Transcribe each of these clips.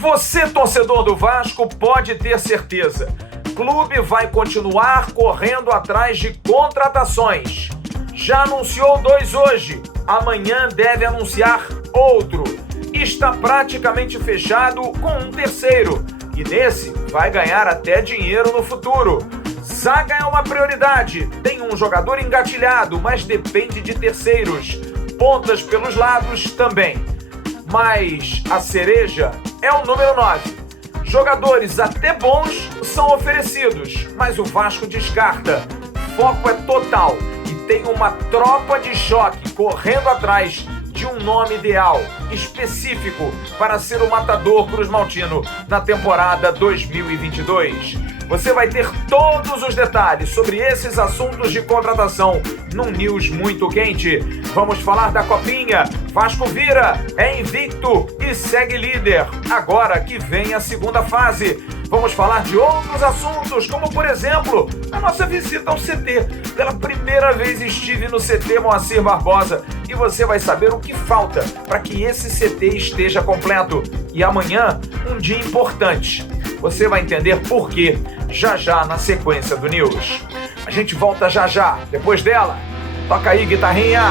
Você, torcedor do Vasco, pode ter certeza. O clube vai continuar correndo atrás de contratações. Já anunciou 2 hoje. Amanhã deve anunciar outro. Está praticamente fechado com um terceiro. E nesse vai ganhar até dinheiro no futuro. Zaga é uma prioridade. Tem um jogador engatilhado, mas depende de terceiros. Pontas pelos lados também. Mas a cereja é o número 9. Jogadores até bons são oferecidos, mas o Vasco descarta. Foco é total e tem uma tropa de choque correndo atrás de um nome ideal, específico, para ser o matador cruzmaltino na temporada 2022. Você vai ter todos os detalhes sobre esses assuntos de contratação num news muito quente. Vamos falar da Copinha. Vasco vira, é invicto e segue líder. Agora que vem a segunda fase. Vamos falar de outros assuntos, como por exemplo, a nossa visita ao CT. Pela primeira vez estive no CT Moacir Barbosa e você vai saber o que falta para que esse CT esteja completo. E amanhã, um dia importante. Você vai entender por quê já na sequência do News. A gente volta já, depois dela. Toca aí, guitarrinha!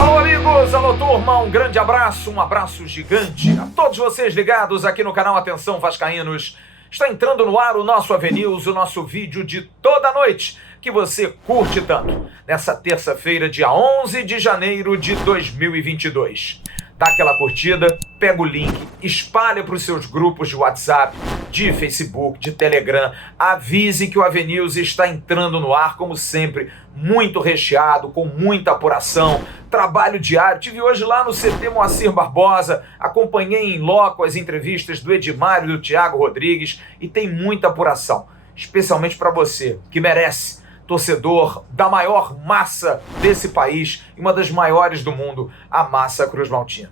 Alô, amigos! Alô, turma! Um grande abraço, um abraço gigante a todos vocês ligados aqui no canal Atenção Vascaínos. Está entrando no ar o nosso AVNews, o nosso vídeo de toda noite, que você curte tanto, nessa terça-feira, dia 11 de janeiro de 2022. Dá aquela curtida, pega o link, espalha para os seus grupos de WhatsApp, de Facebook, de Telegram, avise que o AVNews está entrando no ar, como sempre, muito recheado, com muita apuração, trabalho diário. Tive hoje lá no CT Moacir Barbosa, acompanhei em loco as entrevistas do Edmar e do Thiago Rodrigues e tem muita apuração, especialmente para você, que merece. Torcedor da maior massa desse país e uma das maiores do mundo, a massa cruzmaltina.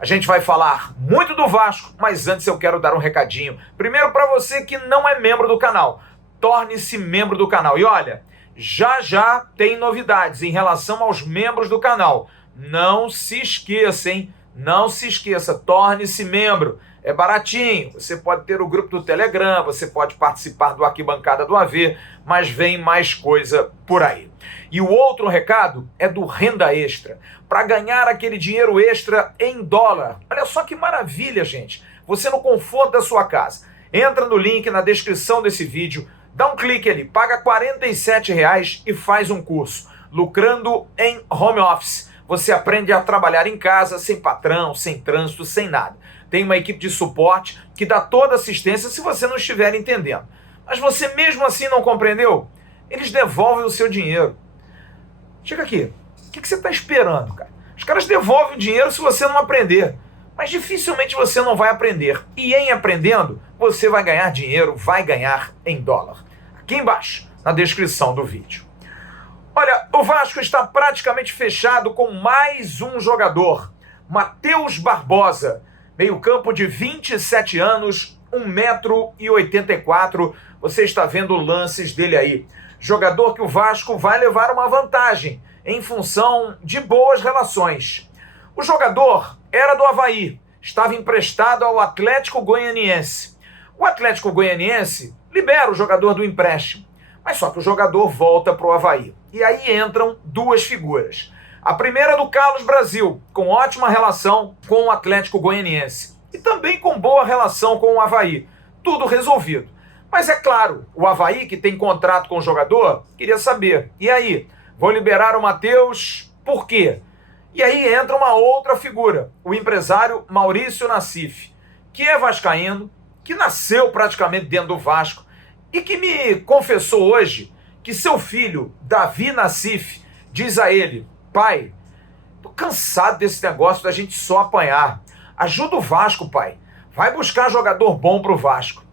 A gente vai falar muito do Vasco, mas antes eu quero dar um recadinho. Primeiro para você que não é membro do canal, torne-se membro do canal. E olha, já tem novidades em relação aos membros do canal. Não se esqueça, hein? Não se esqueça, torne-se membro. É baratinho, você pode ter o grupo do Telegram, você pode participar do Arquibancada do AV, mas vem mais coisa por aí. E o outro recado é do Renda Extra, para ganhar aquele dinheiro extra em dólar. Olha só que maravilha, gente, você no conforto da sua casa. Entra no link na descrição desse vídeo, dá um clique ali, paga R$ 47,00 e faz um curso, lucrando em home office. Você aprende a trabalhar em casa, sem patrão, sem trânsito, sem nada. Tem uma equipe de suporte que dá toda assistência se você não estiver entendendo. Mas você mesmo assim não compreendeu? Eles devolvem o seu dinheiro. Chega aqui. O que você está esperando, cara? Os caras devolvem o dinheiro se você não aprender. Mas dificilmente você não vai aprender. E em aprendendo, você vai ganhar dinheiro, vai ganhar em dólar. Aqui embaixo, na descrição do vídeo. Olha, o Vasco está praticamente fechado com mais um jogador. Matheus Barbosa. Meio-campo de 27 anos, 1,84 m. Você está vendo lances dele aí. Jogador que o Vasco vai levar uma vantagem em função de boas relações. O jogador era do Avaí, estava emprestado ao Atlético Goianiense. O Atlético Goianiense libera o jogador do empréstimo, mas só que o jogador volta para o Avaí. E aí entram duas figuras. A primeira é do Carlos Brasil, com ótima relação com o Atlético Goianiense. E também com boa relação com o Avaí. Tudo resolvido. Mas é claro, o Avaí, que tem contrato com o jogador, queria saber. E aí, vou liberar o Matheus, por quê? E aí entra uma outra figura, o empresário Maurício Nassif, que é vascaíno, que nasceu praticamente dentro do Vasco e que me confessou hoje que seu filho, Davi Nassif, diz a ele: pai, tô cansado desse negócio da gente só apanhar. Ajuda o Vasco, pai. Vai buscar jogador bom pro Vasco.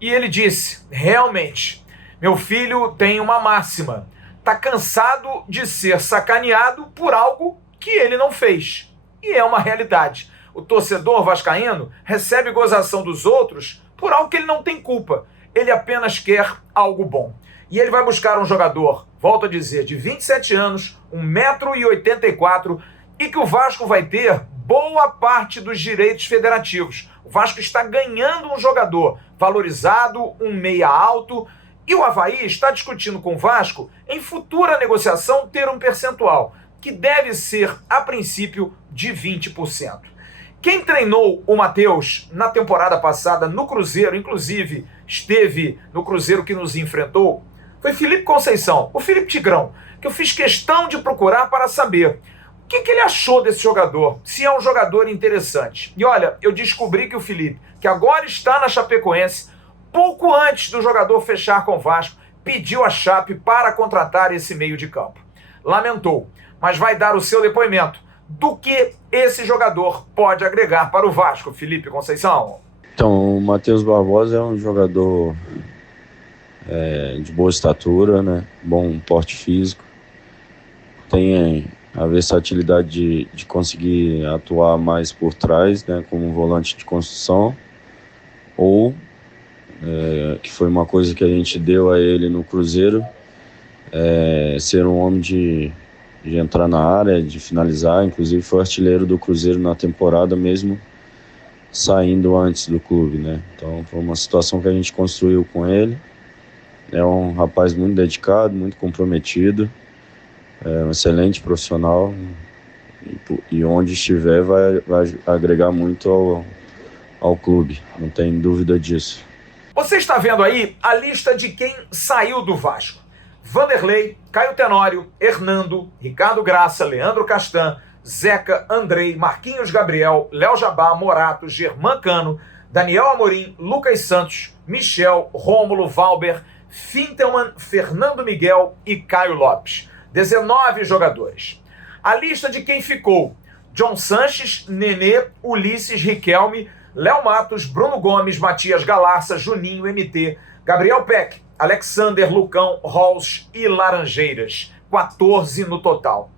E ele disse: realmente, meu filho tem uma máxima. Tá cansado de ser sacaneado por algo que ele não fez. E é uma realidade. O torcedor vascaíno recebe gozação dos outros por algo que ele não tem culpa. Ele apenas quer algo bom. E ele vai buscar um jogador volto a dizer, de 27 anos, 1,84 m, e que o Vasco vai ter boa parte dos direitos federativos. O Vasco está ganhando um jogador valorizado, um meia alto, e o Avaí está discutindo com o Vasco, em futura negociação, ter um percentual, que deve ser, a princípio, de 20%. Quem treinou o Matheus na temporada passada no Cruzeiro, inclusive esteve no Cruzeiro que nos enfrentou, foi Felipe Conceição, o Felipe Tigrão, que eu fiz questão de procurar para saber o que ele achou desse jogador, se é um jogador interessante. E olha, eu descobri que o Felipe, que agora está na Chapecoense, pouco antes do jogador fechar com o Vasco, pediu a Chape para contratar esse meio de campo. Lamentou, mas vai dar o seu depoimento do que esse jogador pode agregar para o Vasco, Felipe Conceição. Então, o Matheus Barbosa é um jogador de boa estatura, né? Bom porte físico, tem a versatilidade de conseguir atuar mais por trás, né? Como um volante de construção, ou que foi uma coisa que a gente deu a ele no Cruzeiro, ser um homem de entrar na área, de finalizar. Inclusive foi artilheiro do Cruzeiro na temporada, mesmo saindo antes do clube, né? Então foi uma situação que a gente construiu com ele. É um rapaz muito dedicado, muito comprometido, um excelente profissional, e onde estiver vai agregar muito ao clube, não tem dúvida disso. Você está vendo aí a lista de quem saiu do Vasco: Vanderlei, Caio Tenório, Hernando, Ricardo Graça, Leandro Castan, Zeca, Andrei, Marquinhos Gabriel, Léo Jabá, Morato, Germán Cano, Daniel Amorim, Lucas Santos, Michel, Rômulo, Valber, Fintelman, Fernando Miguel e Caio Lopes. 19 jogadores. A lista de quem ficou: John Sanches, Nenê, Ulisses, Riquelme, Léo Matos, Bruno Gomes, Matias Galarça, Juninho, MT, Gabriel Peck, Alexander, Lucão, Rolls e Laranjeiras. 14 no total.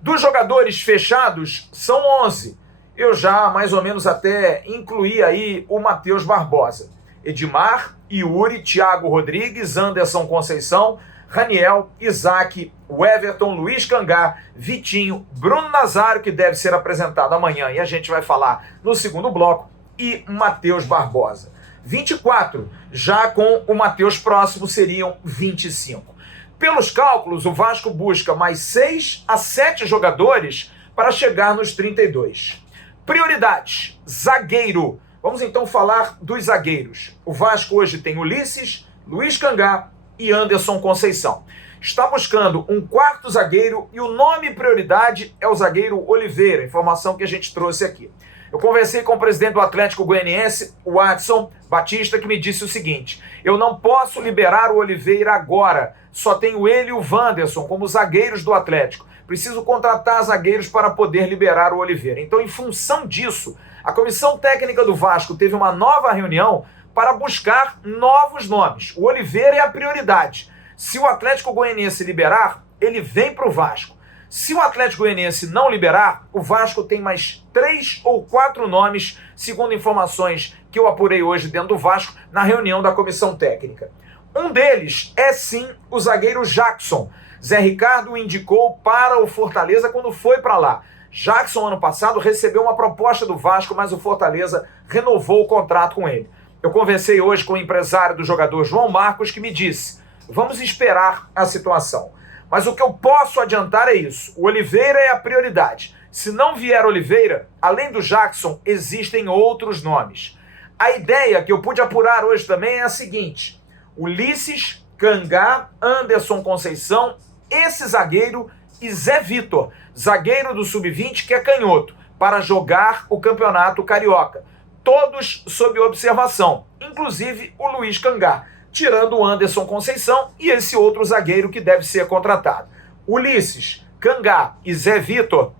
Dos jogadores fechados, são 11. Eu já mais ou menos até incluí aí o Matheus Barbosa. Edmar, Yuri, Thiago Rodrigues, Anderson Conceição, Raniel, Isaac, Everton, Luiz Cangá, Vitinho, Bruno Nazário, que deve ser apresentado amanhã e a gente vai falar no segundo bloco, e Matheus Barbosa. 24, já com o Matheus próximo seriam 25. Pelos cálculos, o Vasco busca mais 6 a 7 jogadores para chegar nos 32. Prioridades: zagueiro. Vamos então falar dos zagueiros. O Vasco hoje tem Ulisses, Luiz Cangá e Anderson Conceição. Está buscando um quarto zagueiro e o nome prioridade é o zagueiro Oliveira, informação que a gente trouxe aqui. Eu conversei com o presidente do Atlético Goianiense, o Adson Batista, que me disse o seguinte: eu não posso liberar o Oliveira agora, só tenho ele e o Wanderson como zagueiros do Atlético. Preciso contratar zagueiros para poder liberar o Oliveira. Então, em função disso, a comissão técnica do Vasco teve uma nova reunião para buscar novos nomes. O Oliveira é a prioridade. Se o Atlético Goianiense liberar, ele vem para o Vasco. Se o Atlético Goianiense não liberar, o Vasco tem mais 3 ou 4 nomes, segundo informações que eu apurei hoje dentro do Vasco, na reunião da comissão técnica. Um deles é sim o zagueiro Jackson. Zé Ricardo o indicou para o Fortaleza quando foi para lá. Jackson, ano passado, recebeu uma proposta do Vasco, mas o Fortaleza renovou o contrato com ele. Eu conversei hoje com o empresário do jogador João Marcos, que me disse: vamos esperar a situação. Mas o que eu posso adiantar é isso: o Oliveira é a prioridade. Se não vier Oliveira, além do Jackson, existem outros nomes. A ideia que eu pude apurar hoje também é a seguinte: Ulisses, Cangá, Anderson Conceição, esse zagueiro e Zé Vitor, zagueiro do Sub-20, que é canhoto, para jogar o Campeonato Carioca. Todos sob observação, inclusive o Luiz Cangá, tirando o Anderson Conceição e esse outro zagueiro que deve ser contratado. Ulisses, Cangá e Zé Vitor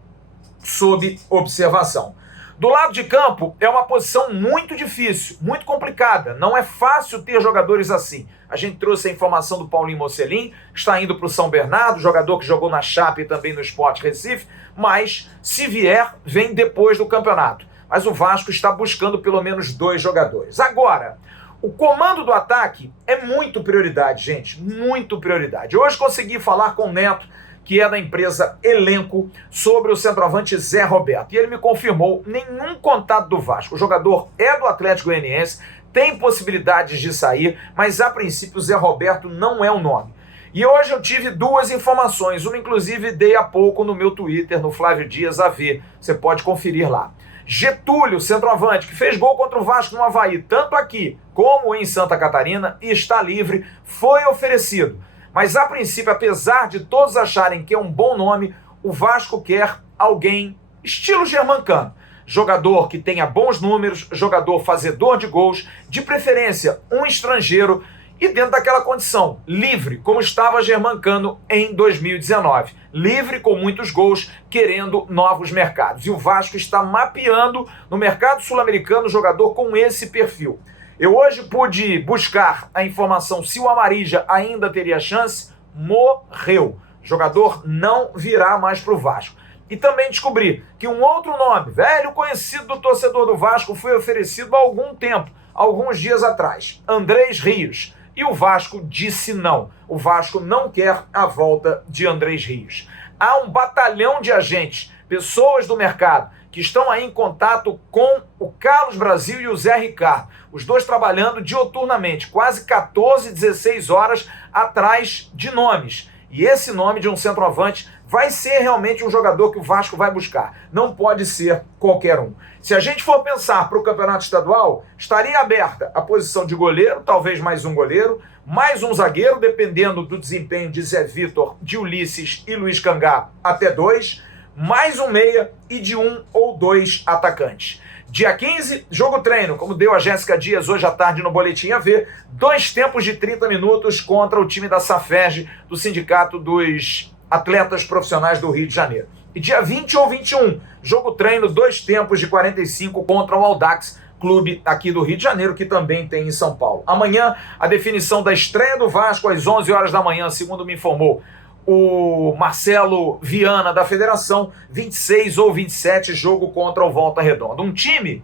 sob observação. Do lado de campo, é uma posição muito difícil, muito complicada. Não é fácil ter jogadores assim. A gente trouxe a informação do Paulinho Mocelin, está indo para o São Bernardo, jogador que jogou na Chape e também no Sport Recife, mas se vier, vem depois do campeonato. Mas o Vasco está buscando pelo menos 2 jogadores. Agora, O comando do ataque é muito prioridade, gente, muito prioridade. Hoje consegui falar com o Neto, que é da empresa Elenco, sobre o centroavante Zé Roberto. E ele me confirmou nenhum contato do Vasco. O jogador é do Atlético Goianiense, tem possibilidades de sair, mas a princípio o Zé Roberto não é o nome. E hoje eu tive duas informações, uma inclusive dei há pouco no meu Twitter, no Flávio Dias AV. Você pode conferir lá. Getúlio, centroavante, que fez gol contra o Vasco no Avaí, tanto aqui como em Santa Catarina, e está livre, foi oferecido. Mas a princípio, apesar de todos acharem que é um bom nome, o Vasco quer alguém estilo Germancano. Jogador que tenha bons números, jogador fazedor de gols, de preferência um estrangeiro, e dentro daquela condição, livre, como estava Germancano em 2019. Livre com muitos gols, querendo novos mercados. E o Vasco está mapeando no mercado sul-americano jogador com esse perfil. Eu hoje pude buscar a informação se o Amarija ainda teria chance. Morreu. O jogador não virá mais para o Vasco. E também descobri que um outro nome, velho conhecido do torcedor do Vasco, foi oferecido há algum tempo, alguns dias atrás. Andrés Rios. E o Vasco disse não. O Vasco não quer a volta de Andrés Rios. Há um batalhão de agentes, pessoas do mercado, que estão aí em contato com o Carlos Brasil e o Zé Ricardo. Os dois trabalhando dioturnamente, quase 14, 16 horas atrás de nomes. E esse nome de um centroavante vai ser realmente um jogador que o Vasco vai buscar. Não pode ser qualquer um. Se a gente for pensar para o campeonato estadual, estaria aberta a posição de goleiro, talvez mais um goleiro, mais um zagueiro, dependendo do desempenho de Zé Vitor, de Ulisses e Luiz Cangá, até 2, mais um meia e de 1 ou 2 atacantes. Dia 15, jogo treino, como deu a Jéssica Dias hoje à tarde no Boletim AV, 2 tempos de 30 minutos contra o time da Safeg, do Sindicato dos Atletas Profissionais do Rio de Janeiro. E dia 20 ou 21, jogo treino, 2 tempos de 45 contra o Audax, clube aqui do Rio de Janeiro, que também tem em São Paulo. Amanhã, a definição da estreia do Vasco às 11 horas da manhã, segundo me informou o Marcelo Viana da Federação, 26 ou 27, jogo contra o Volta Redonda. Um time,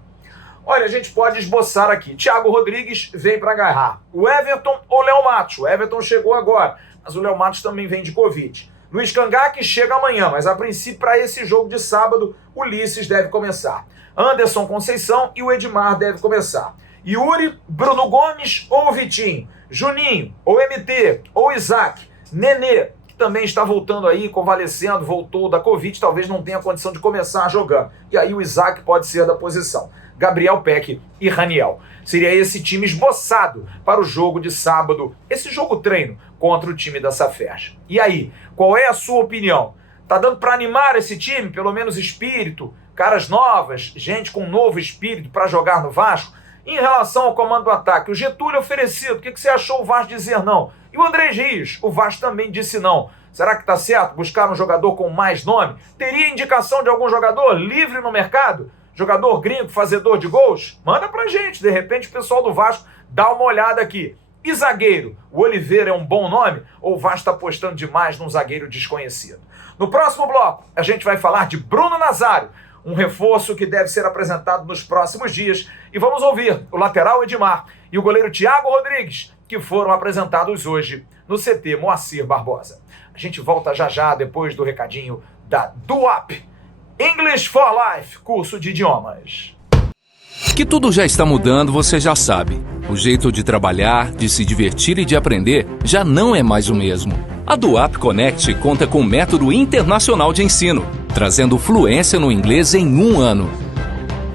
olha, a gente pode esboçar aqui. Thiago Rodrigues vem para agarrar. O Everton ou Léo Matos? O Everton chegou agora, mas o Léo Matos também vem de Covid. Luiz Cangá, que chega amanhã, mas a princípio para esse jogo de sábado, Ulisses deve começar. Anderson Conceição e o Edmar deve começar. Yuri, Bruno Gomes ou Vitinho? Juninho, ou MT, ou Isaac? Nenê, que também está voltando aí, convalescendo, voltou da Covid, talvez não tenha condição de começar jogando. E aí o Isaac pode ser da posição. Gabriel Peck e Raniel. Seria esse time esboçado para o jogo de sábado, esse jogo treino contra o time da Safeg. E aí, qual é a sua opinião? Tá dando para animar esse time, pelo menos espírito, caras novas, gente com novo espírito para jogar no Vasco? Em relação ao comando do ataque, o Getúlio oferecido, o que você achou o Vasco dizer não? E o Andrés Rios, o Vasco também disse não. Será que está certo buscar um jogador com mais nome? Teria indicação de algum jogador livre no mercado? Jogador gringo, fazedor de gols? Manda pra gente, de repente o pessoal do Vasco dá uma olhada aqui. E zagueiro, o Oliveira é um bom nome ou o Vasco está apostando demais num zagueiro desconhecido? No próximo bloco, a gente vai falar de Bruno Nazário, um reforço que deve ser apresentado nos próximos dias. E vamos ouvir o lateral Edmar e o goleiro Thiago Rodrigues, que foram apresentados hoje no CT Moacir Barbosa. A gente volta já já depois do recadinho da DUAP. English for Life, curso de idiomas. Que tudo já está mudando, você já sabe. O jeito de trabalhar, de se divertir e de aprender já não é mais o mesmo. A DUAP Connect conta com um método internacional de ensino, trazendo fluência no inglês em 1 ano.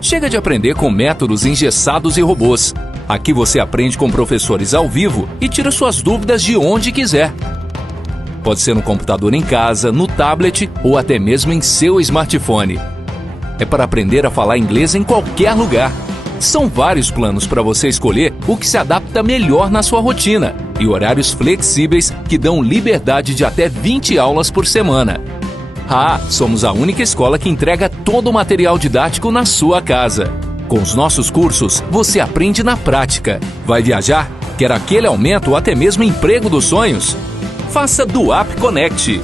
Chega de aprender com métodos engessados e robôs. Aqui você aprende com professores ao vivo e tira suas dúvidas de onde quiser. Pode ser no computador em casa, no tablet ou até mesmo em seu smartphone. É para aprender a falar inglês em qualquer lugar. São vários planos para você escolher o que se adapta melhor na sua rotina e horários flexíveis que dão liberdade de até 20 aulas por semana. Somos a única escola que entrega todo o material didático na sua casa. Com os nossos cursos, você aprende na prática. Vai viajar? Quer aquele aumento ou até mesmo emprego dos sonhos? Faça DUAP Connect.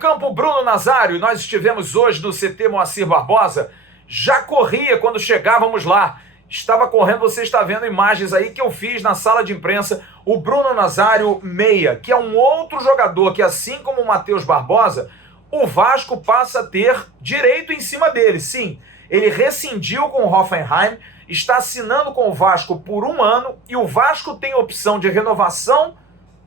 meio-campo, Bruno Nazário. Nós estivemos hoje no CT Moacir Barbosa. Já corria quando chegávamos lá. Estava correndo, você está vendo imagens aí que eu fiz na sala de imprensa. O Bruno Nazário, meia, que é um outro jogador que, assim como o Matheus Barbosa, o Vasco passa a ter direito em cima dele. Sim, ele rescindiu com o Hoffenheim, está assinando com o Vasco por 1 ano e o Vasco tem opção de renovação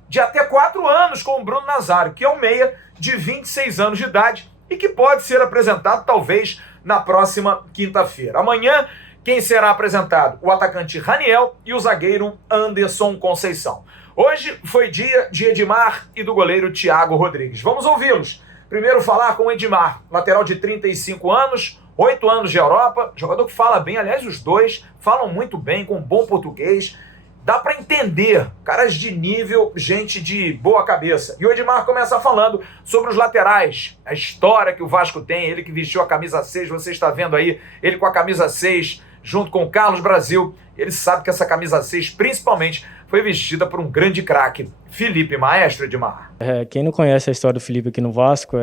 de até 4 anos com o Bruno Nazário, que é um meia de 26 anos de idade e que pode ser apresentado talvez na próxima quinta-feira. Amanhã, quem será apresentado? O atacante Raniel e o zagueiro Anderson Conceição. Hoje foi dia de Edmar e do goleiro Thiago Rodrigues. Vamos ouvi-los. Primeiro falar com o Edmar, lateral de 35 anos, 8 anos de Europa, jogador que fala bem, aliás os dois falam muito bem, com bom português. Dá para entender, caras de nível, gente de boa cabeça. E o Edmar começa falando sobre os laterais, a história que o Vasco tem, ele que vestiu a camisa 6, você está vendo aí, ele com a camisa 6, junto com o Carlos Brasil. Ele sabe que essa camisa 6, principalmente, foi vestida por um grande craque, Felipe Maestro, Edmar. Quem não conhece a história do Felipe aqui no Vasco,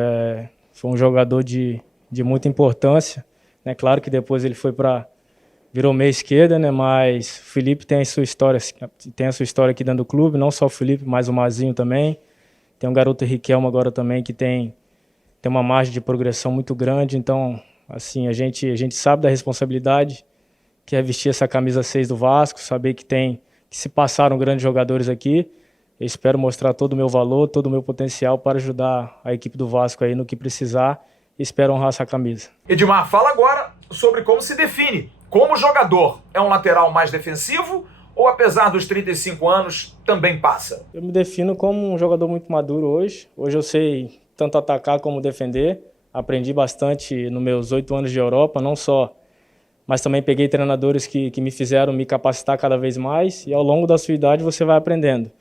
foi um jogador de muita importância. Né? Claro que depois ele virou meia esquerda, né? Mas o Felipe tem a sua história aqui dentro do clube, não só o Felipe, mas o Mazinho também. Tem um garoto Riquelme agora também que tem uma margem de progressão muito grande. Então, assim, a gente sabe da responsabilidade que é vestir essa camisa 6 do Vasco, saber que se passaram grandes jogadores aqui. Eu espero mostrar todo o meu valor, todo o meu potencial para ajudar a equipe do Vasco aí no que precisar e espero honrar essa camisa. Edmar, fala agora sobre como se define. Como jogador, é um lateral mais defensivo ou, apesar dos 35 anos, também passa? Eu me defino como um jogador muito maduro hoje. Hoje eu sei tanto atacar como defender. Aprendi bastante nos meus 8 anos de Europa, não só, mas também peguei treinadores que me fizeram me capacitar cada vez mais e ao longo da sua idade você vai aprendendo.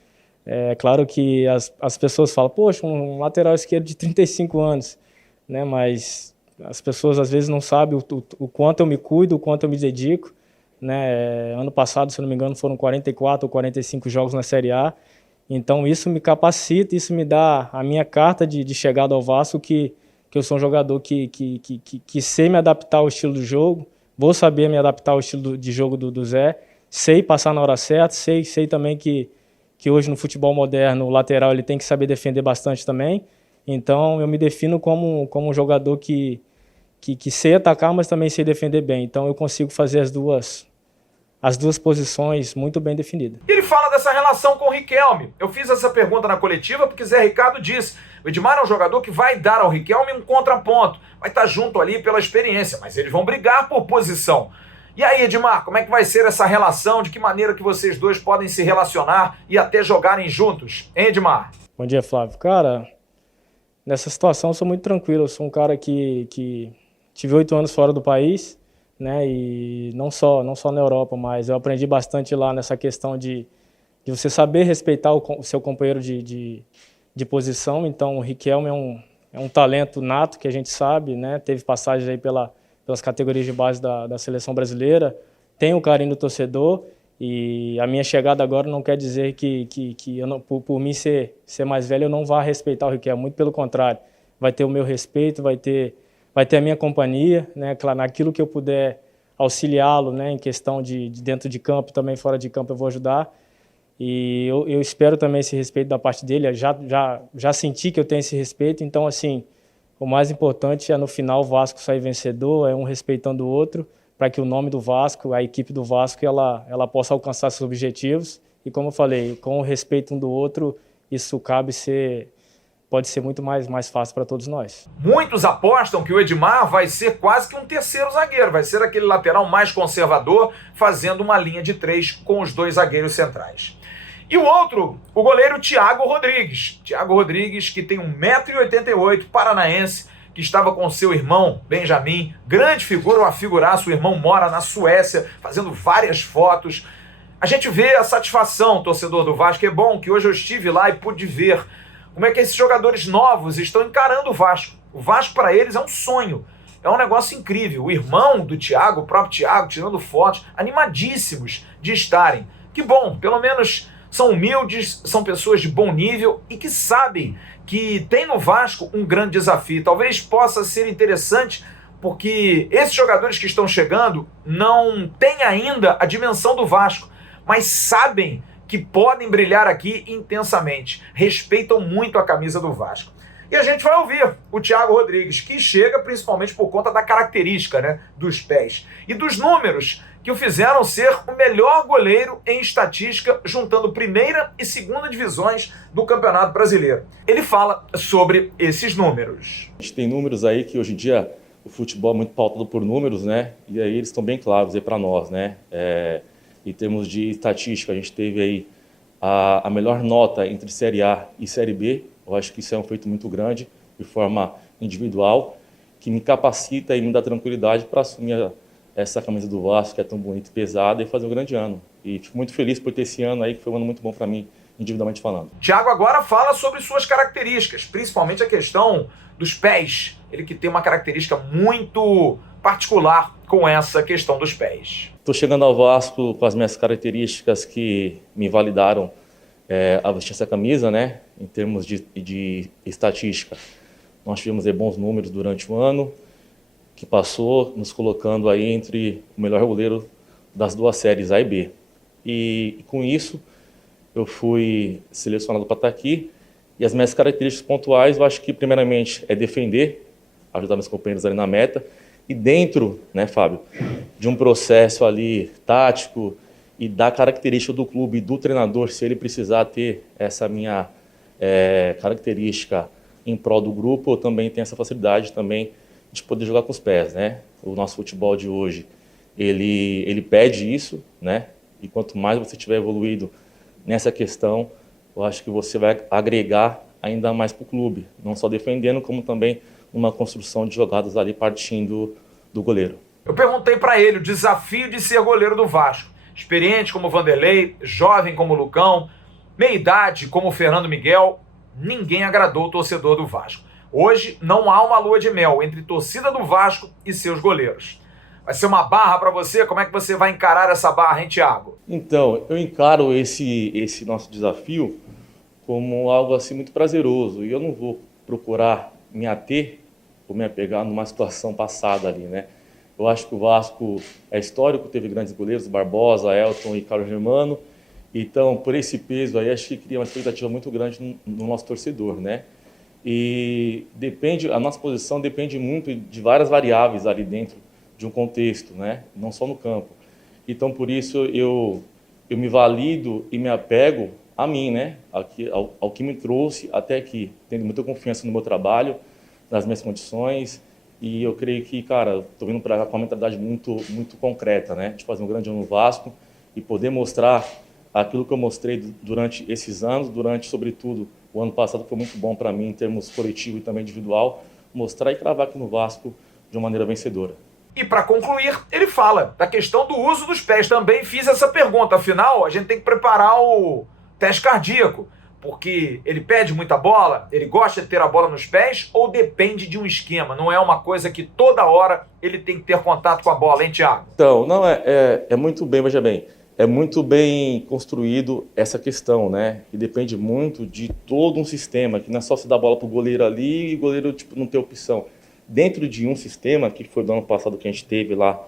É claro que as pessoas falam, poxa, um lateral esquerdo de 35 anos, né? Mas as pessoas às vezes não sabem o quanto eu me cuido, o quanto eu me dedico. Né? Ano passado, se não me engano, foram 44 ou 45 jogos na Série A. Então isso me capacita, isso me dá a minha carta de chegada ao Vasco, que eu sou um jogador que sei me adaptar ao estilo do jogo, vou saber me adaptar ao estilo de jogo do Zé, sei passar na hora certa, sei também que hoje no futebol moderno o lateral ele tem que saber defender bastante também. Então eu me defino como um jogador que sei atacar, mas também sei defender bem. Então eu consigo fazer as duas posições muito bem definidas. Ele fala dessa relação com o Riquelme. Eu fiz essa pergunta na coletiva porque Zé Ricardo disse, o Edmar é um jogador que vai dar ao Riquelme um contraponto, vai estar junto ali pela experiência, mas eles vão brigar por posição. E aí, Edmar, como é que vai ser essa relação? De que maneira que vocês dois podem se relacionar e até jogarem juntos? Hein, Edmar? Bom dia, Flávio. Cara, nessa situação eu sou muito tranquilo. Eu sou um cara que tive 8 anos fora do país, né? E não só na Europa, mas eu aprendi bastante lá nessa questão de você saber respeitar o seu companheiro de posição. Então, o Riquelme é um talento nato que a gente sabe, né? Teve passagens aí pelas categorias de base da seleção brasileira, tem o carinho do torcedor e a minha chegada agora não quer dizer que eu não, por mim ser mais velho eu não vá respeitar o Riquelme, muito pelo contrário, vai ter o meu respeito, vai ter a minha companhia, né? Claro, naquilo que eu puder auxiliá-lo, né? Em questão de dentro de campo, também fora de campo eu vou ajudar e eu espero também esse respeito da parte dele, eu já senti que eu tenho esse respeito, então assim, o mais importante é no final o Vasco sair vencedor, é um respeitando o outro, para que o nome do Vasco, a equipe do Vasco, ela possa alcançar seus objetivos. E como eu falei, com o respeito um do outro, isso pode ser muito mais fácil para todos nós. Muitos apostam que o Edmar vai ser quase que um terceiro zagueiro, vai ser aquele lateral mais conservador, fazendo uma linha de 3 com os 2 zagueiros centrais. E o outro, o goleiro Thiago Rodrigues. Thiago Rodrigues, que tem 1,88 m, paranaense, que estava com seu irmão, Benjamin, grande figura, uma figuraça, o irmão mora na Suécia, fazendo várias fotos. A gente vê a satisfação, torcedor do Vasco, é bom que hoje eu estive lá e pude ver como é que esses jogadores novos estão encarando o Vasco. O Vasco, para eles, é um sonho, é um negócio incrível. O irmão do Thiago, o próprio Thiago, tirando fotos, animadíssimos de estarem. Que bom, pelo menos são humildes, são pessoas de bom nível e que sabem que tem no Vasco um grande desafio. Talvez possa ser interessante porque esses jogadores que estão chegando não têm ainda a dimensão do Vasco, mas sabem que podem brilhar aqui intensamente, respeitam muito a camisa do Vasco. E a gente vai ouvir o Thiago Rodrigues, que chega principalmente por conta da característica, né, dos pés e dos números que o fizeram ser o melhor goleiro em estatística, juntando primeira e segunda divisões do Campeonato Brasileiro. Ele fala sobre esses números. A gente tem números aí que hoje em dia o futebol é muito pautado por números, né? E aí eles estão bem claros aí para nós, né? Em termos de estatística, a gente teve aí a melhor nota entre Série A e Série B. Eu acho que isso é um feito muito grande, de forma individual, que me capacita e me dá tranquilidade para assumir essa camisa do Vasco, que é tão bonita e pesada, e fazer um grande ano. E fico muito feliz por ter esse ano aí, que foi um ano muito bom para mim, individualmente falando. Thiago agora fala sobre suas características, principalmente a questão dos pés. Ele que tem uma característica muito particular com essa questão dos pés. Estou chegando ao Vasco com as minhas características que me validaram a vestir essa camisa, né? Em termos de estatística. Nós tivemos bons números durante o ano, que passou, nos colocando aí entre o melhor goleiro das duas séries A e B. E com isso, eu fui selecionado para estar aqui. E as minhas características pontuais, eu acho que primeiramente é defender, ajudar meus companheiros ali na meta. E dentro, né, Fábio, de um processo ali tático e da característica do clube e do treinador, se ele precisar ter essa minha característica em prol do grupo, eu também tenho essa facilidade também de poder jogar com os pés, né? O nosso futebol de hoje, ele pede isso, né? E quanto mais você tiver evoluído nessa questão, eu acho que você vai agregar ainda mais para o clube, não só defendendo, como também uma construção de jogadas ali partindo do goleiro. Eu perguntei para ele o desafio de ser goleiro do Vasco. Experiente como Vanderlei, jovem como Lucão, meia-idade como Fernando Miguel, ninguém agradou o torcedor do Vasco. Hoje não há uma lua de mel entre torcida do Vasco e seus goleiros. Vai ser uma barra para você? Como é que você vai encarar essa barra, hein, Thiago? Então, eu encaro esse nosso desafio como algo assim muito prazeroso. E eu não vou procurar me ater ou me apegar numa situação passada ali, né? Eu acho que o Vasco é histórico, teve grandes goleiros, Barbosa, Elton e Carlos Germano. Então, por esse peso aí, acho que cria uma expectativa muito grande no nosso torcedor, né? E a nossa posição depende muito de várias variáveis ali dentro de um contexto, né? Não só no campo. Então, por isso, eu me valido e me apego a mim, né? Ao que me trouxe até aqui, tendo muita confiança no meu trabalho, nas minhas condições. E eu creio que, cara, estou vindo para cá com uma mentalidade muito, muito concreta, né? De fazer um grande ano no Vasco e poder mostrar aquilo que eu mostrei durante esses anos, sobretudo, o ano passado foi muito bom para mim em termos coletivo e também individual, mostrar e cravar aqui no Vasco de uma maneira vencedora. E para concluir, ele fala da questão do uso dos pés. Também fiz essa pergunta, afinal, a gente tem que preparar o teste cardíaco, porque ele pede muita bola, ele gosta de ter a bola nos pés ou depende de um esquema? Não é uma coisa que toda hora ele tem que ter contato com a bola, hein, Thiago? Então, não, é muito bem, veja bem, é muito bem construído essa questão, né? E depende muito de todo um sistema, que não é só se dar a bola para o goleiro ali e o goleiro não ter opção. Dentro de um sistema, que foi do ano passado que a gente teve lá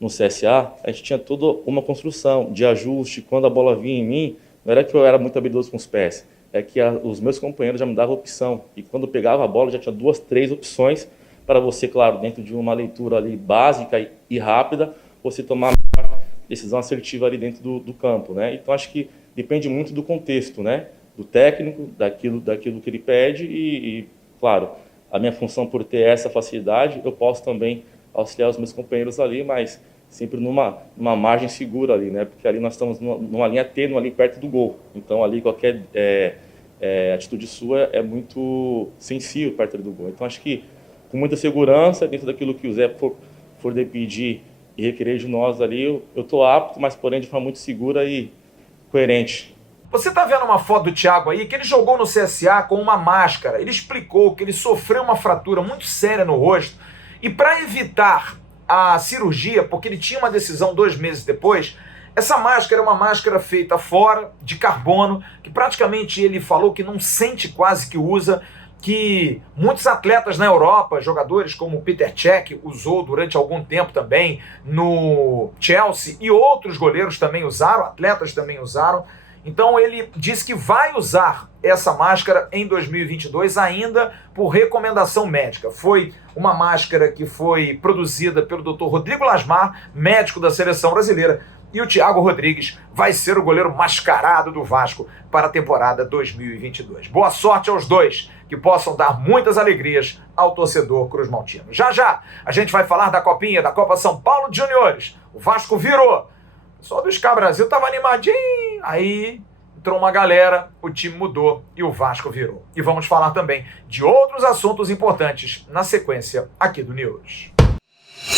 no CSA, a gente tinha toda uma construção de ajuste. Quando a bola vinha em mim, não era que eu era muito habilidoso com os pés, é que os meus companheiros já me davam opção. E quando eu pegava a bola, já tinha 2, 3 opções para você, claro, dentro de uma leitura ali básica e rápida, você tomar a decisão assertiva ali dentro do campo, né? Então, acho que depende muito do contexto, né? Do técnico, daquilo que ele pede e, claro, a minha função por ter essa facilidade, eu posso também auxiliar os meus companheiros ali, mas sempre numa margem segura ali, né? Porque ali nós estamos numa linha tênue, ali perto do gol. Então, ali qualquer atitude sua é muito sensível perto do gol. Então, acho que com muita segurança, dentro daquilo que o Zé for pedir e requerer de nós ali, eu estou apto, mas porém de forma muito segura e coerente. Você está vendo uma foto do Thiago aí, que ele jogou no CSA com uma máscara. Ele explicou que ele sofreu uma fratura muito séria no rosto e para evitar a cirurgia, porque ele tinha uma decisão 2 meses depois, Essa máscara é uma máscara feita fora, de carbono, que praticamente ele falou que não sente quase que usa, que muitos atletas na Europa, jogadores como Peter Cech usou durante algum tempo também no Chelsea, e outros goleiros também usaram, atletas também usaram. Então ele disse que vai usar essa máscara em 2022 ainda por recomendação médica. Foi uma máscara que foi produzida pelo Dr. Rodrigo Lasmar, médico da seleção brasileira, e o Thiago Rodrigues vai ser o goleiro mascarado do Vasco para a temporada 2022. Boa sorte aos dois, que possam dar muitas alegrias ao torcedor cruzmaltino. Já já a gente vai falar da Copinha, da Copa São Paulo de Juniores. O Vasco virou. O pessoal do Sky Brasil estava animadinho, aí entrou uma galera, o time mudou e o Vasco virou. E vamos falar também de outros assuntos importantes na sequência aqui do News.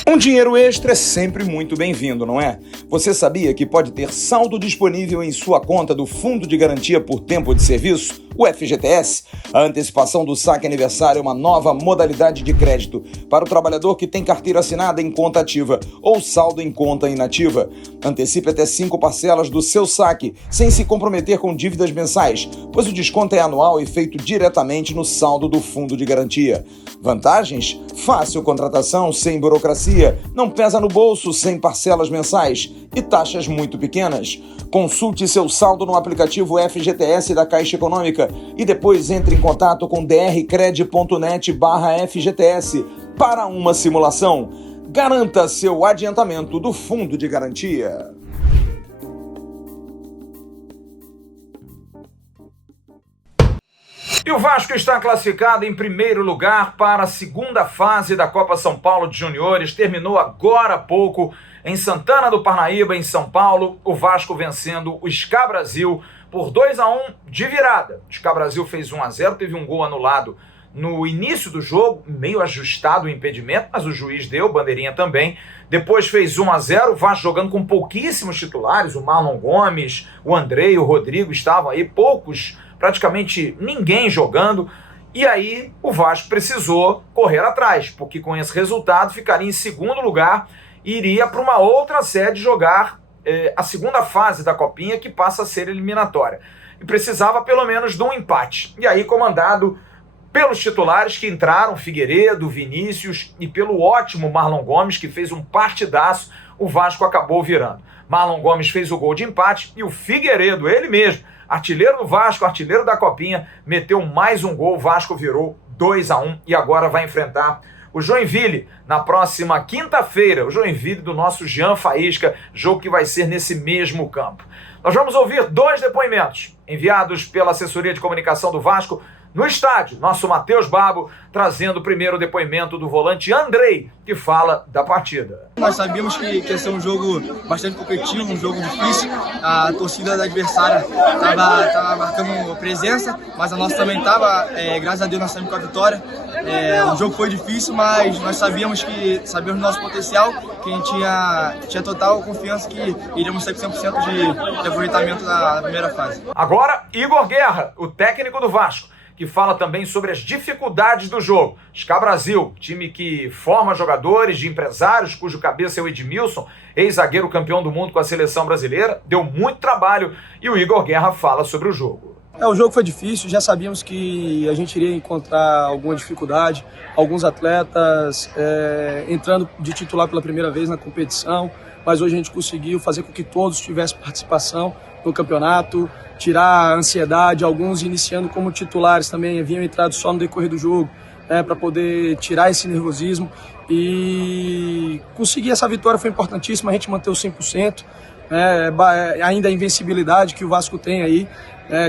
Um dinheiro extra é sempre muito bem-vindo, não é? Você sabia que pode ter saldo disponível em sua conta do Fundo de Garantia por Tempo de Serviço, o FGTS? A antecipação do saque aniversário é uma nova modalidade de crédito para o trabalhador que tem carteira assinada em conta ativa ou saldo em conta inativa. Antecipe até 5 parcelas do seu saque, sem se comprometer com dívidas mensais, pois o desconto é anual e feito diretamente no saldo do Fundo de Garantia. Vantagens? Fácil contratação, sem burocracia, não pesa no bolso, sem parcelas mensais e taxas muito pequenas. Consulte seu saldo no aplicativo FGTS da Caixa Econômica e depois entre em contato com drcred.net/FGTS para uma simulação. Garanta seu adiantamento do Fundo de Garantia. E o Vasco está classificado em primeiro lugar para a segunda fase da Copa São Paulo de Juniores. Terminou agora há pouco em Santana do Parnaíba, em São Paulo. O Vasco vencendo o Sky Brasil por 2-1 de virada. O Sky Brasil fez 1-0, teve um gol anulado no início do jogo, meio ajustado o impedimento, mas o juiz deu, bandeirinha também. Depois fez 1-0, o Vasco jogando com pouquíssimos titulares, o Marlon Gomes, o Andrei, o Rodrigo estavam aí, poucos, praticamente ninguém jogando, e aí o Vasco precisou correr atrás, porque com esse resultado ficaria em segundo lugar e iria para uma outra sede jogar a segunda fase da Copinha, que passa a ser eliminatória. E precisava pelo menos de um empate. E aí, comandado pelos titulares que entraram, Figueiredo, Vinícius, e pelo ótimo Marlon Gomes, que fez um partidaço, o Vasco acabou virando. Marlon Gomes fez o gol de empate e o Figueiredo, ele mesmo, artilheiro do Vasco, artilheiro da Copinha, meteu mais um gol, o Vasco virou 2-1 e agora vai enfrentar o Joinville na próxima quinta-feira, o Joinville do nosso Jean Faísca, jogo que vai ser nesse mesmo campo. Nós vamos ouvir 2 depoimentos enviados pela assessoria de comunicação do Vasco no estádio. Nosso Matheus Babo trazendo o primeiro depoimento do volante Andrei, que fala da partida. Nós sabíamos que ia ser um jogo bastante competitivo, um jogo difícil. A torcida da adversária estava marcando presença, mas a nossa também estava. Graças a Deus nós saímos com a vitória. O jogo foi difícil, mas nós sabíamos do nosso potencial, que a gente tinha total confiança que iríamos sair com 100% de aproveitamento na primeira fase. Agora, Igor Guerra, o técnico do Vasco, que fala também sobre as dificuldades do jogo. Sky Brasil, time que forma jogadores de empresários, cujo cabeça é o Edmilson, ex-zagueiro campeão do mundo com a seleção brasileira, deu muito trabalho, e o Igor Guerra fala sobre o jogo. O jogo foi difícil, já sabíamos que a gente iria encontrar alguma dificuldade, alguns atletas entrando de titular pela primeira vez na competição, mas hoje a gente conseguiu fazer com que todos tivessem participação no campeonato, tirar a ansiedade, alguns iniciando como titulares também haviam entrado só no decorrer do jogo, para poder tirar esse nervosismo, e conseguir essa vitória foi importantíssima, a gente manteve o 100%, ainda a invencibilidade que o Vasco tem aí,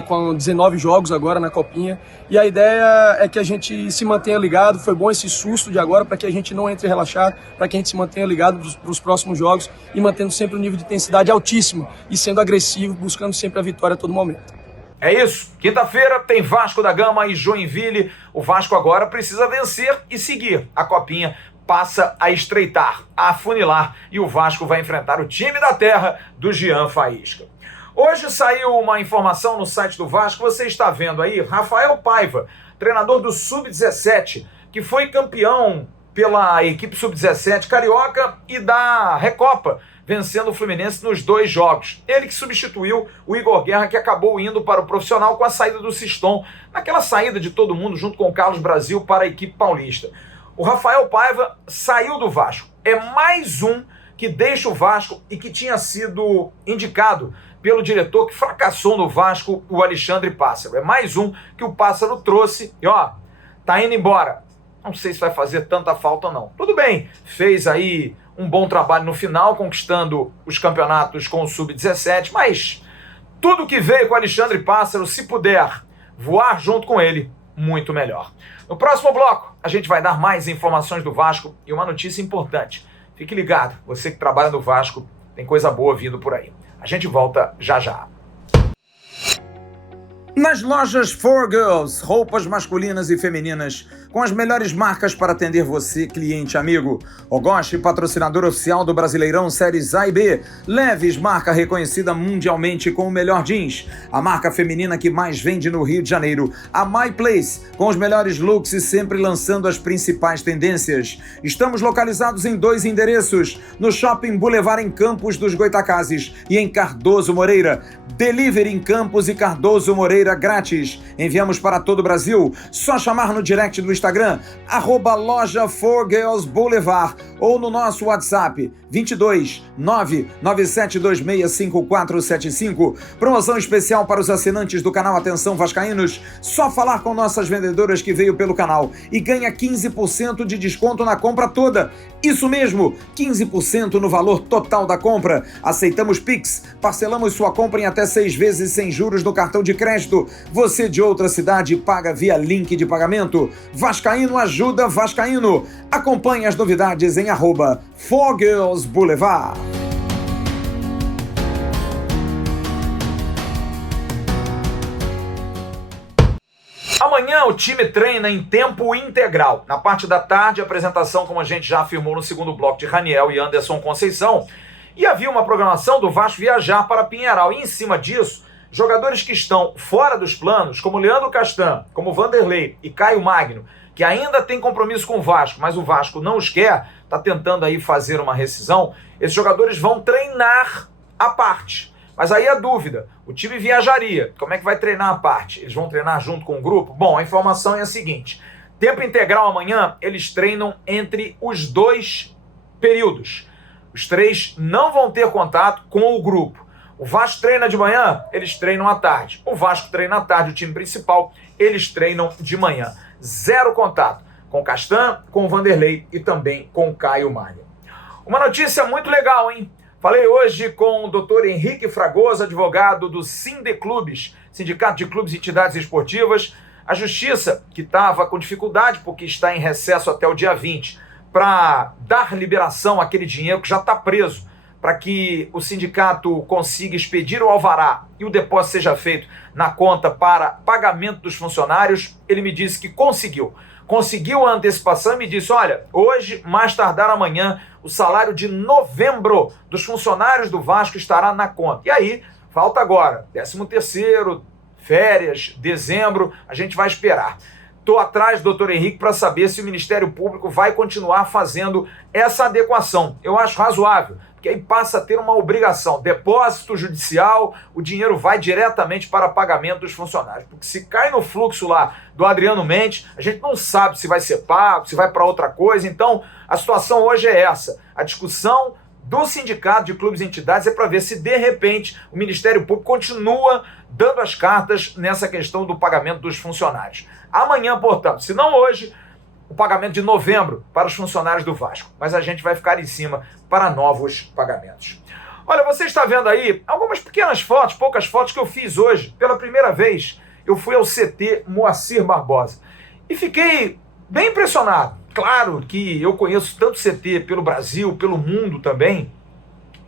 com 19 jogos agora na Copinha, e a ideia é que a gente se mantenha ligado. Foi bom esse susto de agora para que a gente não entre relaxado, para que a gente se mantenha ligado para os próximos jogos e mantendo sempre um nível de intensidade altíssimo e sendo agressivo, buscando sempre a vitória a todo momento. É isso, quinta-feira tem Vasco da Gama e Joinville. O Vasco agora precisa vencer e seguir. A Copinha passa a estreitar, a afunilar, e o Vasco vai enfrentar o time da terra do Jean Faísca. Hoje saiu uma informação no site do Vasco, você está vendo aí, Rafael Paiva, treinador do Sub-17, que foi campeão pela equipe Sub-17 carioca e da Recopa, vencendo o Fluminense nos 2 jogos. Ele que substituiu o Igor Guerra, que acabou indo para o profissional com a saída do Siston, naquela saída de todo mundo junto com o Carlos Brasil para a equipe paulista. O Rafael Paiva saiu do Vasco. É mais um que deixa o Vasco e que tinha sido indicado pelo diretor que fracassou no Vasco, o Alexandre Pássaro. É mais um que o Pássaro trouxe e tá indo embora. Não sei se vai fazer tanta falta ou não. Tudo bem, fez aí um bom trabalho no final, conquistando os campeonatos com o Sub-17, mas tudo que veio com o Alexandre Pássaro, se puder voar junto com ele, muito melhor. No próximo bloco, a gente vai dar mais informações do Vasco e uma notícia importante. Fique ligado, você que trabalha no Vasco, tem coisa boa vindo por aí. A gente volta já já. Nas lojas 4Girls, roupas masculinas e femininas, com as melhores marcas para atender você, cliente amigo. Ogoshi, patrocinador oficial do Brasileirão Séries A e B. Leves, marca reconhecida mundialmente com o melhor jeans. A marca feminina que mais vende no Rio de Janeiro. A My Place, com os melhores looks e sempre lançando as principais tendências. Estamos localizados em 2 endereços, no Shopping Boulevard em Campos dos Goitacazes e em Cardoso Moreira. Delivery em Campos e Cardoso Moreira grátis. Enviamos para todo o Brasil. Só chamar no direct do Instagram, @loja 4Girls Boulevard, ou no nosso WhatsApp, 22 997265475. Promoção especial para os assinantes do canal Atenção Vascaínos. Só falar com nossas vendedoras que veio pelo canal e ganha 15% de desconto na compra toda. Isso mesmo, 15% no valor total da compra. Aceitamos Pix, parcelamos sua compra em até 6 vezes sem juros no cartão de crédito. Você de outra cidade paga via link de pagamento. Vascaíno ajuda Vascaíno. Acompanhe as novidades em @4Girls Boulevard. Amanhã o time treina em tempo integral. Na parte da tarde, a apresentação, como a gente já afirmou no segundo bloco, de Raniel e Anderson Conceição. E havia uma programação do Vasco viajar para Pinheiral. E em cima disso, jogadores que estão fora dos planos, como Leandro Castan, como Vanderlei e Caio Magno, que ainda tem compromisso com o Vasco, mas o Vasco não os quer, está tentando aí fazer uma rescisão, esses jogadores vão treinar à parte. Mas aí a dúvida, o time viajaria, como é que vai treinar à parte? Eles vão treinar junto com o grupo? Bom, a informação é a seguinte, tempo integral amanhã, eles treinam entre os 2 períodos. Os 3 não vão ter contato com o grupo. O Vasco treina de manhã, eles treinam à tarde. O Vasco treina à tarde, o time principal, eles treinam de manhã. 0 contato com o Castan, com o Vanderlei e também com o Caio Magno. Uma notícia muito legal, hein? Falei hoje com o Dr. Henrique Fragoso, advogado do Sindeclubes, Sindicato de Clubes e Entidades Esportivas. A Justiça, que estava com dificuldade porque está em recesso até o dia 20, para dar liberação àquele dinheiro que já está preso, para que o sindicato consiga expedir o alvará e o depósito seja feito na conta para pagamento dos funcionários, ele me disse que conseguiu. Conseguiu a antecipação e me disse, olha, hoje, mais tardar amanhã, o salário de novembro dos funcionários do Vasco estará na conta. E aí, falta agora, 13º, férias, dezembro, a gente vai esperar. Estou atrás do Dr. Henrique para saber se o Ministério Público vai continuar fazendo essa adequação. Eu acho razoável, porque aí passa a ter uma obrigação. Depósito judicial, o dinheiro vai diretamente para pagamento dos funcionários. Porque se cai no fluxo lá do Adriano Mendes, a gente não sabe se vai ser pago, se vai para outra coisa. Então, a situação hoje é essa. A discussão do Sindicato de Clubes e Entidades é para ver se, de repente, o Ministério Público continua dando as cartas nessa questão do pagamento dos funcionários. Amanhã, portanto, se não hoje, o pagamento de novembro para os funcionários do Vasco. Mas a gente vai ficar em cima para novos pagamentos. Olha, você está vendo aí algumas pequenas fotos, poucas fotos que eu fiz hoje. Pela primeira vez, eu fui ao CT Moacir Barbosa. E fiquei bem impressionado. Claro que eu conheço tanto CT pelo Brasil, pelo mundo também,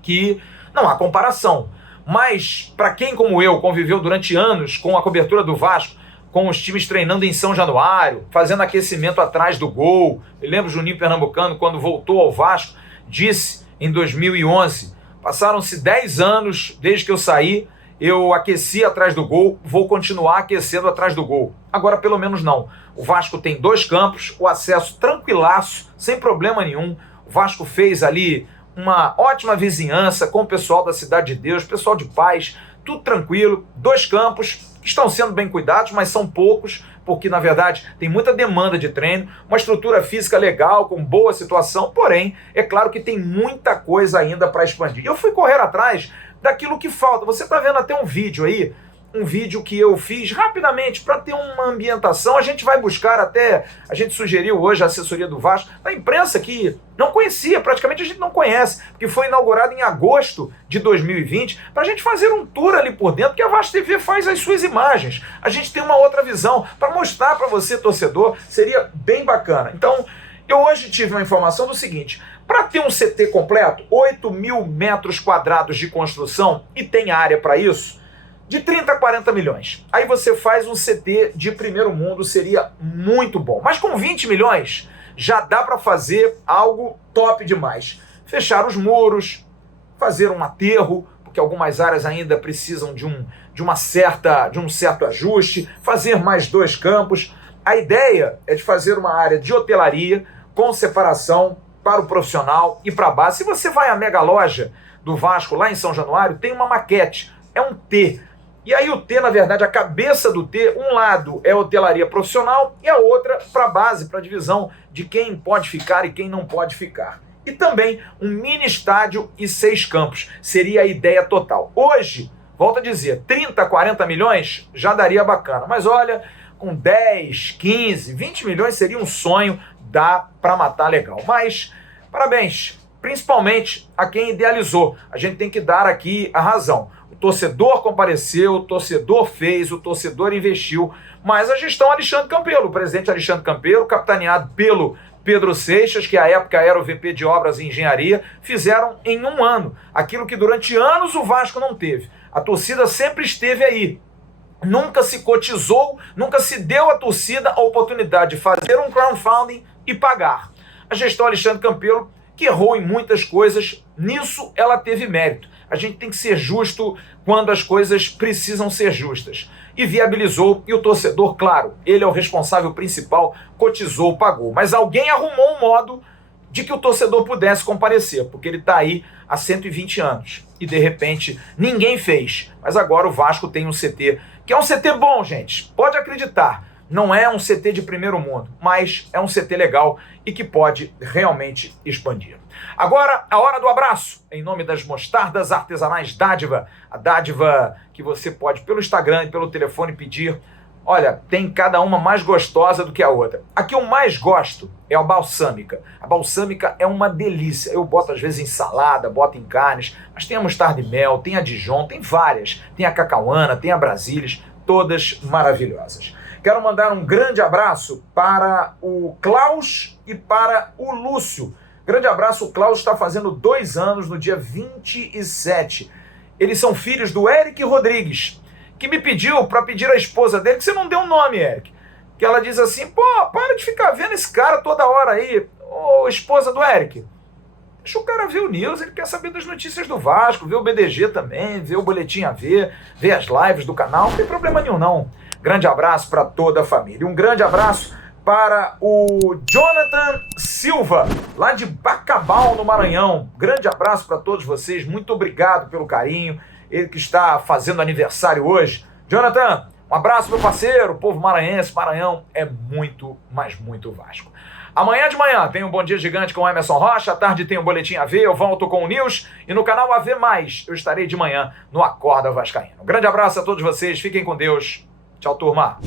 que não há comparação. Mas, para quem como eu conviveu durante anos com a cobertura do Vasco, com os times treinando em São Januário, fazendo aquecimento atrás do gol. Eu lembro o Juninho Pernambucano, quando voltou ao Vasco, disse em 2011, passaram-se 10 anos desde que eu saí, eu aqueci atrás do gol, vou continuar aquecendo atrás do gol. Agora pelo menos não. O Vasco tem 2 campos, o acesso tranquilaço, sem problema nenhum. O Vasco fez ali uma ótima vizinhança com o pessoal da Cidade de Deus, pessoal de paz, tudo tranquilo, 2 campos que estão sendo bem cuidados, mas são poucos, porque na verdade tem muita demanda de treino, uma estrutura física legal, com boa situação, porém, é claro que tem muita coisa ainda para expandir. E eu fui correr atrás daquilo que falta. Você está vendo até um vídeo aí, um vídeo que eu fiz rapidamente para ter uma ambientação. A gente vai buscar até, a gente sugeriu hoje a assessoria do Vasco, da imprensa que não conhecia, praticamente a gente não conhece, porque foi inaugurado em agosto de 2020, para a gente fazer um tour ali por dentro, que a Vasco TV faz as suas imagens. A gente tem uma outra visão para mostrar para você, torcedor, seria bem bacana. Então, eu hoje tive uma informação do seguinte: para ter um CT completo, 8.000 metros quadrados de construção, e tem área para isso, de 30 a 40 milhões. Aí você faz um CT de primeiro mundo, seria muito bom. Mas com 20 milhões, já dá para fazer algo top demais. Fechar os muros, fazer um aterro, porque algumas áreas ainda precisam de um certo ajuste, fazer mais 2 campos. A ideia é de fazer uma área de hotelaria com separação para o profissional e para a base. Se você vai à mega loja do Vasco lá em São Januário, tem uma maquete, é um T. E aí o T, na verdade, a cabeça do T, um lado é hotelaria profissional e a outra para a base, para a divisão de quem pode ficar e quem não pode ficar. E também um mini estádio e 6 campos. Seria a ideia total. Hoje, volto a dizer, 30, 40 milhões já daria bacana. Mas olha, com 10, 15, 20 milhões seria um sonho, dá para matar legal. Mas, parabéns, principalmente a quem idealizou. A gente tem que dar aqui a razão. O torcedor compareceu, o torcedor fez, o torcedor investiu, mas a gestão Alexandre Campelo, o presidente Alexandre Campelo, capitaneado pelo Pedro Seixas, que à época era o VP de Obras e Engenharia, fizeram em um ano aquilo que durante anos o Vasco não teve. A torcida sempre esteve aí. Nunca se cotizou, nunca se deu à torcida a oportunidade de fazer um crowdfunding e pagar. A gestão Alexandre Campelo, que errou em muitas coisas, nisso ela teve mérito. A gente tem que ser justo quando as coisas precisam ser justas. E viabilizou, e o torcedor, claro, ele é o responsável principal, cotizou, pagou. Mas alguém arrumou um modo de que o torcedor pudesse comparecer, porque ele está aí há 120 anos. E de repente ninguém fez. Mas agora o Vasco tem um CT, que é um CT bom, gente. Pode acreditar. Não é um CT de primeiro mundo, mas é um CT legal e que pode realmente expandir. Agora, a hora do abraço, em nome das Mostardas Artesanais Dádiva, a dádiva que você pode pelo Instagram e pelo telefone pedir. Olha, tem cada uma mais gostosa do que a outra. A que eu mais gosto é a balsâmica. A balsâmica é uma delícia. Eu boto às vezes em salada, boto em carnes, mas tem a mostarda e mel, tem a Dijon, tem várias. Tem a cacauana, tem a Brasilis, todas maravilhosas. Quero mandar um grande abraço para o Klaus e para o Lúcio. Grande abraço, o Klaus está fazendo 2 anos no dia 27. Eles são filhos do Eric Rodrigues, que me pediu para pedir à esposa dele, que você não deu um nome, Eric. Que ela diz assim, pô, para de ficar vendo esse cara toda hora aí. Ô, esposa do Eric, deixa o cara ver o News, ele quer saber das notícias do Vasco, ver o BDG também, ver o Boletim AV, ver as lives do canal, não tem problema nenhum não. Grande abraço para toda a família. Um grande abraço para o Jonathan Silva, lá de Bacabal, no Maranhão. Grande abraço para todos vocês, muito obrigado pelo carinho. Ele que está fazendo aniversário hoje. Jonathan, um abraço, meu parceiro, povo maranhense. Maranhão é muito, mas muito Vasco. Amanhã de manhã tem um Bom Dia Gigante com o Emerson Rocha, à tarde tem o Boletim AV, eu volto com o News, e no canal AV+, eu estarei de manhã no Acorda Vascaíno. Um grande abraço a todos vocês, fiquem com Deus. Tchau, turma.